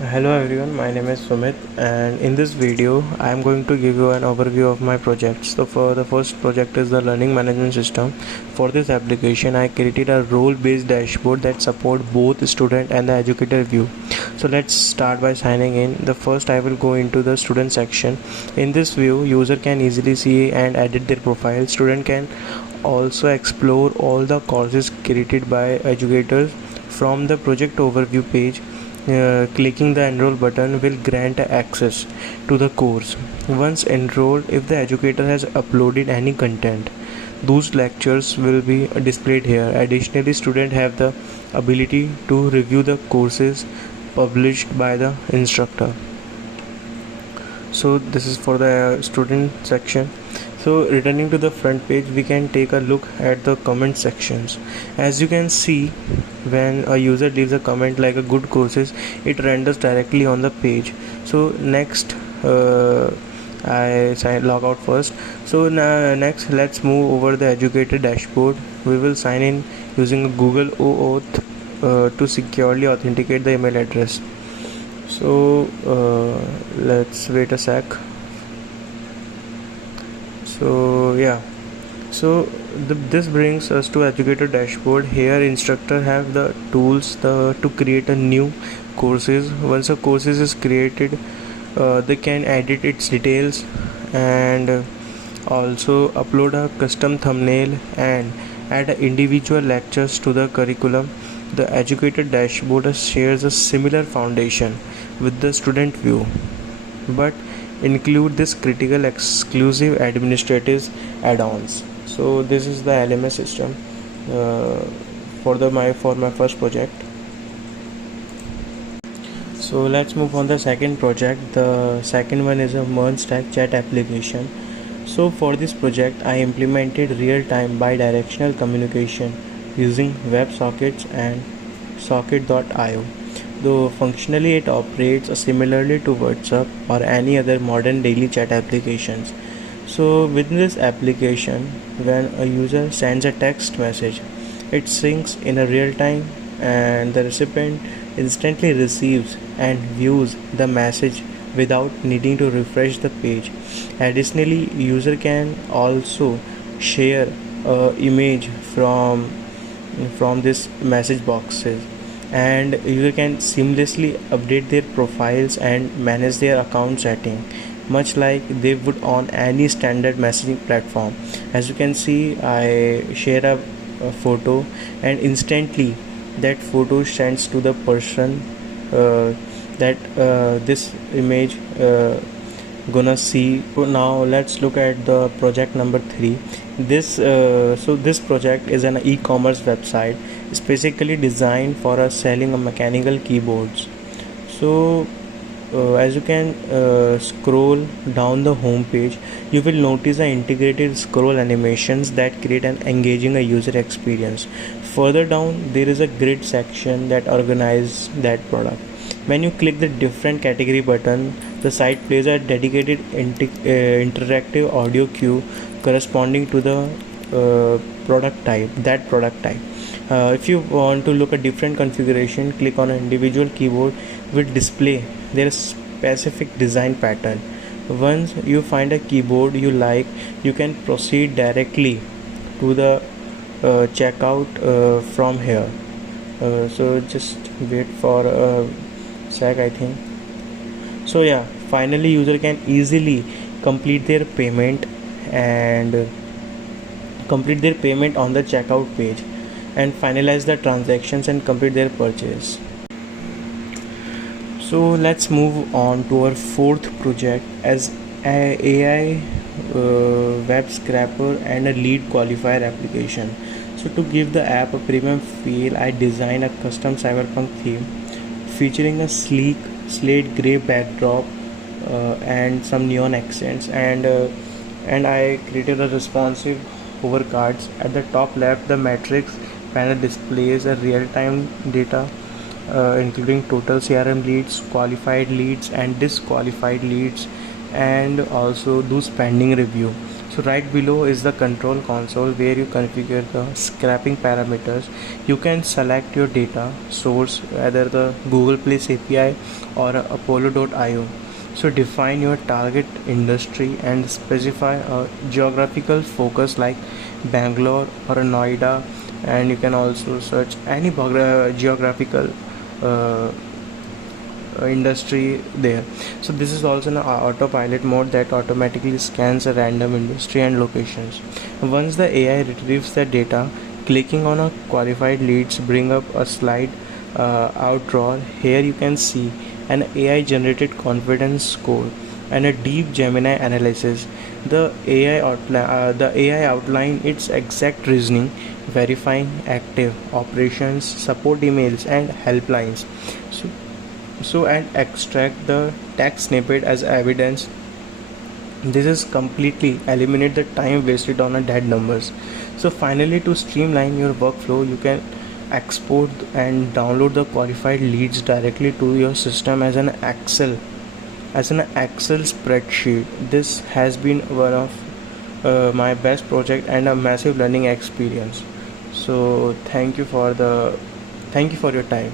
Hello everyone, my name is Sumit, and in this video I am going to give you an overview of my projects. So for the first project is the learning management system. For this application I created a role based dashboard that support both student and the educator view. So let's start by signing in. The first I will go into the student section. In this view user can easily see and edit their profile. Student can also explore all the courses created by educators from the project overview page. Clicking the enroll button will grant access to the course. Once enrolled, if the educator has uploaded any content, those lectures will be displayed here. Additionally, students have the ability to review the courses published by the instructor. So this is for the student section. So returning to the front page, we can take a look at the comment sections. As you can see, when a user leaves a comment like a good courses, it renders directly on the page. So next I log out first. So next let's move over the educator dashboard. We will sign in using a Google OAuth to securely authenticate the email address. So let's wait a sec. So yeah, so this brings us to educator dashboard. Here instructor have the tools to create a new courses. Once a courses is created, they can edit its details and also upload a custom thumbnail and add individual lectures to the curriculum. The educator dashboard shares a similar foundation with the student view, but include this critical exclusive administrative add-ons. So this is the LMS system for my first project. So let's move on the second project. The second one is a MERN stack chat application. So for this project I implemented real-time bi-directional communication using WebSockets and socket.io. Though functionally it operates similarly to WhatsApp or any other modern daily chat applications. So within this application, when a user sends a text message, it syncs in a real time and the recipient instantly receives and views the message without needing to refresh the page. Additionally, user can also share image from this message boxes, and user can seamlessly update their profiles and manage their account setting much like they would on any standard messaging platform. As you can see, I share a photo and instantly that photo sends to the person that this image gonna see. So now let's look at the project number 3. This project is an e-commerce website specifically designed for selling a mechanical keyboards. So as you can scroll down the home page, you will notice the integrated scroll animations that create an engaging user experience. Further down there is a grid section that organizes that product. When you click the different category button, the site plays a dedicated interactive audio cue corresponding to the product type. If you want to look at different configuration, click on an individual keyboard will display their specific design pattern. Once you find a keyboard you like, you can proceed directly to the checkout from here. So just wait for a sec, I think. So yeah, finally user can easily complete their payment on the checkout page and finalize the transactions and complete their purchase. So let's move on to our fourth project as a AI web scraper and a lead qualifier application. So to give the app a premium feel, I designed a custom cyberpunk theme featuring a sleek slate gray backdrop and some neon accents, and I created a responsive hover cards. At the top left, the matrix panel displays a real-time data including total CRM leads, qualified leads and disqualified leads, and also those pending review. So right below is the control console where you configure the scraping parameters. You can select your data source, either the Google Place API or Apollo.io. So define your target industry and specify a geographical focus like Bangalore or Noida, and you can also search any geographical uh, industry there. So this is also an autopilot mode that automatically scans a random industry and locations. Once the AI retrieves the data, clicking on a qualified leads bring up a slide out drawer. Here you can see an AI generated confidence score and a deep Gemini analysis. The AI outline its exact reasoning, verifying active operations, support emails and helplines. So and extract the text snippet as evidence. This is completely eliminate the time wasted on a dead numbers. So finally, to streamline your workflow, you can export and download the qualified leads directly to your system as an Excel spreadsheet. This has been one of my best project and a massive learning experience. So thank you for your time.